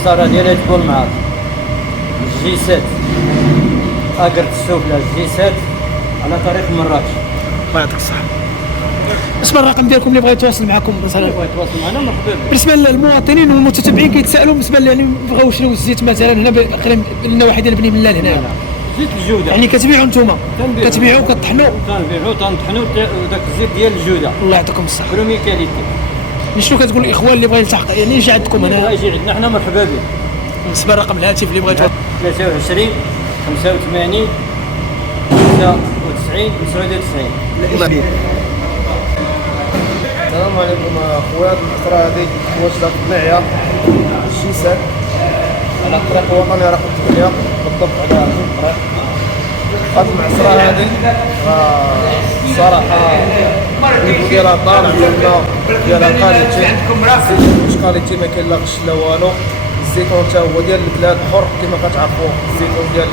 المعصره ديالها تكون معاك جي 7 اقرت السفلى جي 7 على طريق مراكش. الله يعطيك الصحه. اسمع الرقم ديالكم اللي بغى يتواصل معكم مثلا. بغا يتواصل معنا مرحبا به. بالنسبه للمواطنين والمتتبعين كيتسائلوا بالنسبه يعني بغاو يشريو الزيت مثلا هنا بالنواحي ديال بني ملال هنا، زيت الجوده يعني كتبيعوا نتوما كتبيعوا كطحنوا كنبيعوا تنطحنوا وداك الزيت ديال الجوده الله يعطيكم الصحه. برومي كاليتي. شنو كتقول الاخوان اللي بغا يلتحق يعني يجي عندكم بغا هنا؟ يجي عندنا حنا مرحبا به. بالنسبه لرقم الهاتف اللي بغا يتواصل 23 85 99 99. السلام عليكم اخويا. المعصرة هذه واجدة في بناية الشيسان على الطريق الوطني رقم 8 بالضبط على هذا الطريق. هذه المعصرة هذه صراحة النيفو ديالها طالع والماء ديالها كاليتي، مش كاليتي ما كاين لا غش لا والو. الزيتون حتى هو ديال البلاد حر كما كتعرفوا، الزيتون ديال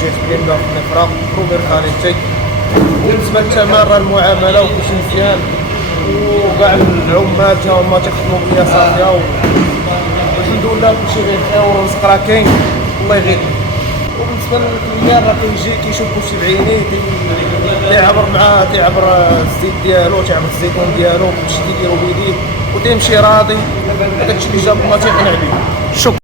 جيت بليندا في نفرة برومير كاليتي. وبالنسبة للثمن راه المعاملة وكلشي مزيان، وكاع العمال تا هما تيخدموا بنية صافية والحمد لله كلشي غير خير والرزق راه كاين الله يغيث. وبالنسبة للكليان راه كيجي كيشوف كلشي بعينيه تيعبر الزيت ديالو تيعبر الزيتون ديالو كلشي كيديرو بيديه وتيمشي راضي، هذاك الشيء اللي جاب الله تيقنع به. شكرا.